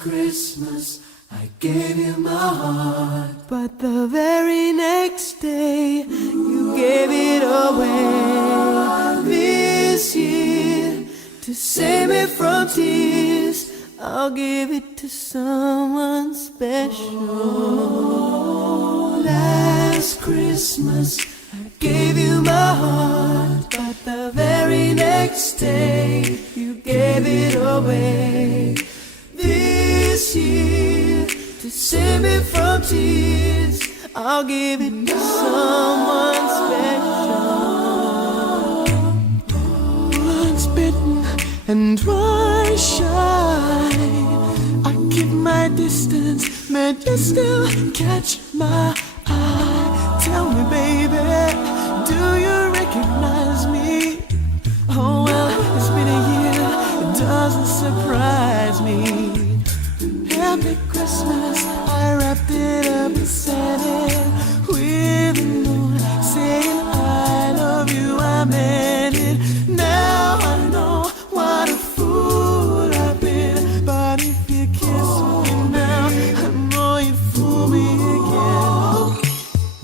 Christmas, I gave you my heart, but the very next day you gave it away. This year, to save me from tears, I'll give it to someone special. Last Christmas, I gave you my heart, but the very next day you gave it away. This year, to save me from tears, I'll give it to someone special. Once bitten and twice shy, I keep my distance, man, you still catch my eye. Tell me, baby, do you recognize me? Oh well, it's been a year, it doesn't surprise me. Happy Christmas, I wrapped it up and sent it with a note saying I love you, I meant it. Now I know what a fool I've been, but if you kiss me now, I know you'd fool me again.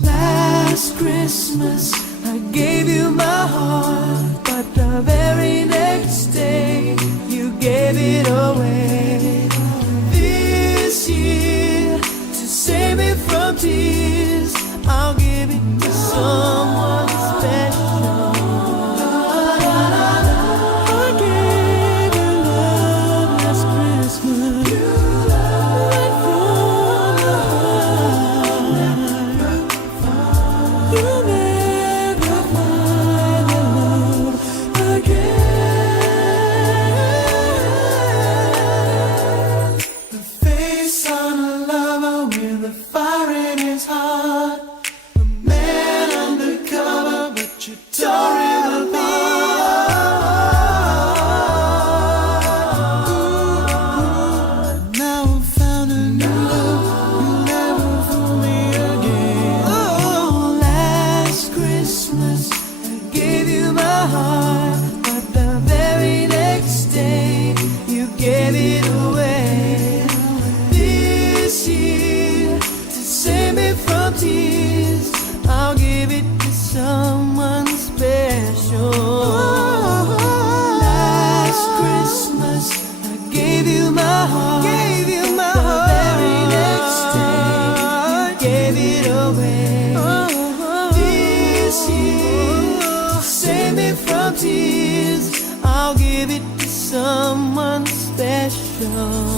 Last Christmas, I gave you my heart, but the very next day you gave it away. This year, to save me from tears, I'll give it to someone special. I gave you love last Christmas, right from the heart. You never find the love again. The face on a lover with a fire in his heart, a man undercover, but you tore him apart. Now I've found a new love, you'll never fool me again. Oh, last Christmas, I gave you my heart, but the very next day you gave it away. This year, to save me from tears, I'll give it to someone special. Last Christmas, I gave you my heart, the very next day you gave it away. This year, to save me from tears, I'll give it to someone special.